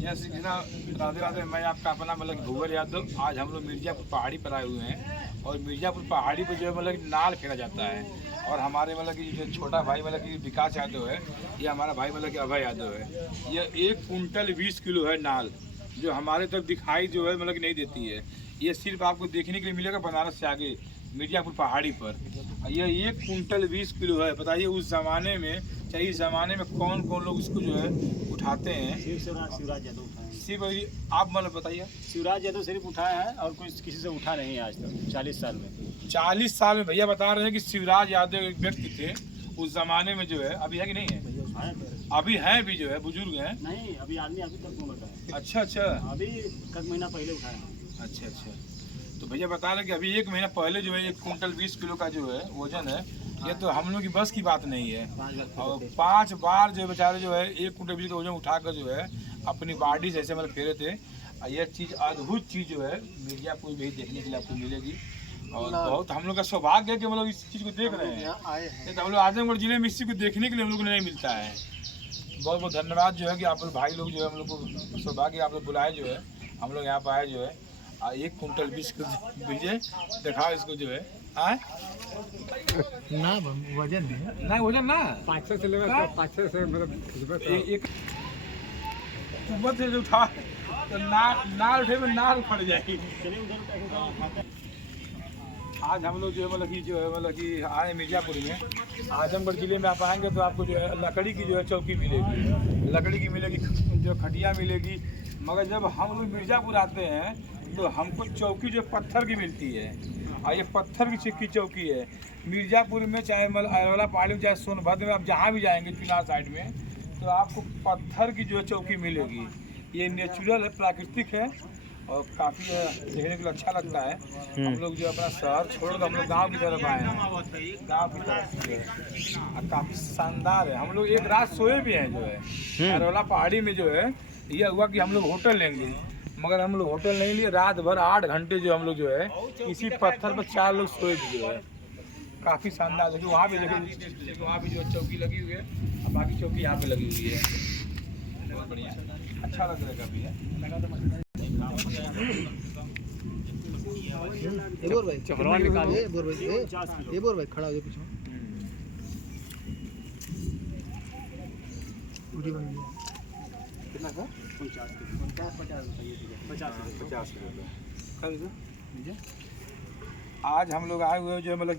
जैसे कि ना, राधे राधे, मैं आपका अपना मतलब भूवर यादव। आज हम लोग मिर्ज़ापुर पहाड़ी पर आए हुए हैं और मिर्ज़ापुर पहाड़ी पर जो है मतलब नाल फेरा जाता है। और हमारे मतलब कि जो छोटा भाई मतलब कि विकास यादव है, ये हमारा भाई मतलब कि अभय यादव है। ये 1 कुंटल 20 किलो है नाल, जो हमारे तरफ दिखाई जो है मतलब कि नहीं देती है। ये सिर्फ आपको देखने के लिए मिलेगा बनारस से आगे मिर्ज़ापुर पहाड़ी पर। ये 1 कुंटल 20 किलो है। बताइए उस ज़माने में, चाहे इस ज़माने में कौन कौन लोग इसको जो है उठाते हैं। शिवराज यादव उठाए, सिर्फ आप मतलब बताइए। शिवराज यादव सिर्फ उठाया है और कोई किसी से उठा नहीं है आज तक 40 साल में। 40 साल में भैया बता रहे हैं कि शिवराज यादव एक व्यक्ति थे उस जमाने में, जो है अभी है कि नहीं है, अभी हैं भी, जो है बुजुर्ग हैं। नहीं, अभी आदमी अभी तक उम्र का है। अच्छा अच्छा अभी एक महीना पहले उठाया। अच्छा अच्छा। तो भैया बता रहे हैं कि अभी 1 महीना पहले जो है 1 कुंटल 20 किलो का जो है वजन है। ये तो हम लोग की बस की बात नहीं है। और 5 बार जो बेचारे जो है 1 कुंटल 20 का वजन उठाकर जो है अपनी बॉडी से ऐसे मतलब फेरे थे। और यह चीज़, अद्भुत चीज़ जो है मिर्ज़ापुर में ही देखने के लिए आपको मिलेगी। और बहुत हम लोग का सौभाग्य है कि हम लोग इस चीज़ को देख रहे हैं। नहीं तो हम लोग आजमगढ़ जिले में इस चीज़ को देखने के लिए हम लोग को नहीं मिलता है। बहुत बहुत धन्यवाद जो है कि आप लोग भाई लोग जो है हम लोग को सौभाग्य आप लोग बुलाए, जो है हम लोग यहाँ पर आए जो है। 1 कुंटल 20 किलो दीजिए, दिखाओ इसको जो है। आए ना वजन है ना, वजन ना 500 से लेकर 500 से मतलब एक ऊपर से जो उठा तो नाल उठे में नाल उखड़ जाएगी। आज हम लोग जो है मतलब कि आए मिर्ज़ापुर में। आजमगढ़ ज़िले में आप आएंगे तो आपको जो है लकड़ी की जो है चौकी मिलेगी, लकड़ी की मिलेगी, जो खटिया मिलेगी। मगर जब हम लोग मिर्ज़ापुर आते हैं तो हमको चौकी जो पत्थर की मिलती है। और ये पत्थर की चौकी है मिर्ज़ापुर में, चाहे मतलब अरवला पहाड़ी में, चाहे सोनभद्र में, आप जहाँ भी जाएंगे चुनार साइड में, तो आपको पत्थर की जो है चौकी मिलेगी। ये नेचुरल है, प्राकृतिक है और काफ़ी देखने के लिए अच्छा लगता है। हम लोग जो अपना शहर छोड़ कर हम लोग गाँव की तरफ आए हैं। गाँव की तरफ जो है और काफ़ी शानदार है। हम लोग एक रात सोए भी हैं जो है अरवला पहाड़ी में। जो है यह हुआ कि हम लोग होटल लेंगे, मगर हम लोग होटल नहीं लिए। रात भर 8 घंटे जो हम लोग जो है इसी पत्थर पर 4 लोग सोए भी जो है। काफ़ी शानदार। देखिए वहाँ भी, देखिए वहाँ भी जो चौकी लगी हुई है और बाकी चौकी यहाँ पे लगी हुई है। बहुत बढ़िया, अच्छा लग रहा है। काफ़ी है। चपरवा निकाल ये बोर भाई खड़ा हो जाए पीछे पूरी बन गई। कितना का? 50 किलो। आज हम लोग आए हुए जो है मतलब कि